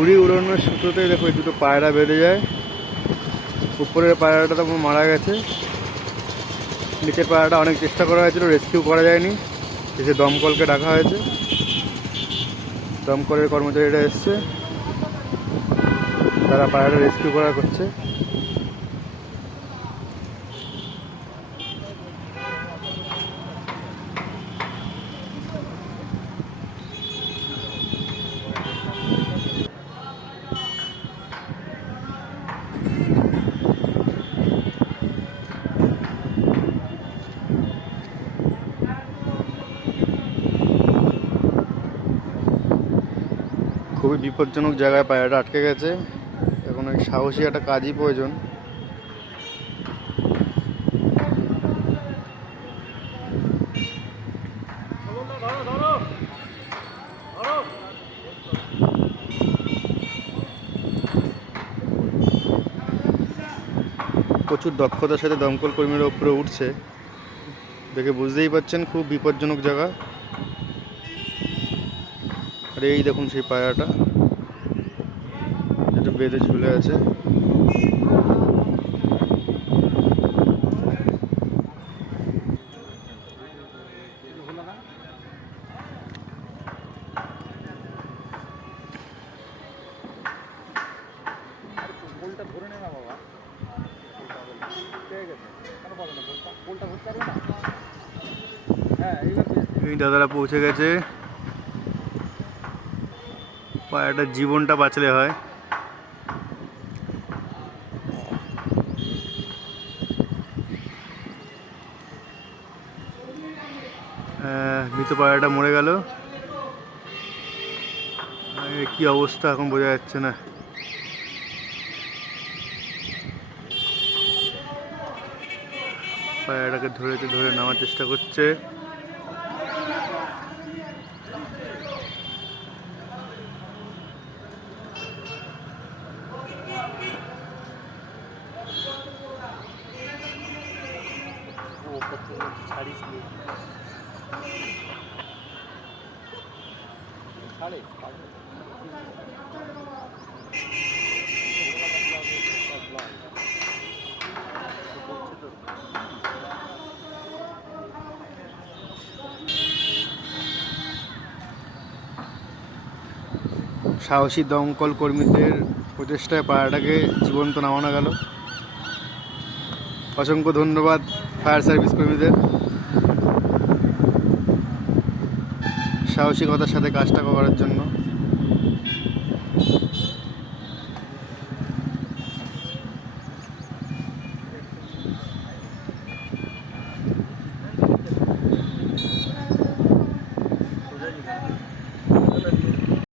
ঘুড়ি উড়ানোর সূত্রতেই দেখো এই দুটো পায়রা বেঁধে যায়। উপরের পায়রাটা তো মারা গেছে। নিচের পায়রাটা অনেক চেষ্টা করা হয়েছিল রেস্কিউ করা যায়নি। এসে দমকলকে ডাকা হয়েছে। দমকলের কর্মচারীরা এসছে। তারা পায়রাটা রেস্কিউ করা করছে। খুবই বিপজ্জনক জায়গায় পায়রাটা আটকে গেছে। এখন ওই সাহসী একটা কাজই প্রয়োজন। প্রচুর দক্ষতার সাথে দমকল কর্মীরা উপরে উঠছে। দেখে বুঝতেই পারছেন, খুব বিপজ্জনক জায়গা। আর এই দেখুন সেই পায়রাটা যেটা বেঁধে ঝুলে আছে। পোলটা ধরে নে না বাবা পেয়ে গেছে কেন বলো না পোলটা পোলটা ধরতে পারবে না হ্যাঁ এইবার পেয়েছে। এই দাদারা পৌঁছে গেছে পায়রাটার জীবনটা বাঁচলে হয়। মৃত পায়রাটা মরে গেল। কি অবস্থা এখন বোঝা যাচ্ছে না। পায়রাটাকে ধরেছে, ধরে নামার চেষ্টা করছে। সাহসী দমকল কর্মীদের প্রচেষ্টায় পাড়াটাকে জীবন্ত নামানো গেল। অসংখ্য ধন্যবাদ ফায়ার সার্ভিস কর্মীদের। সাহসিকতার সাথে কাজটা করার জন্য।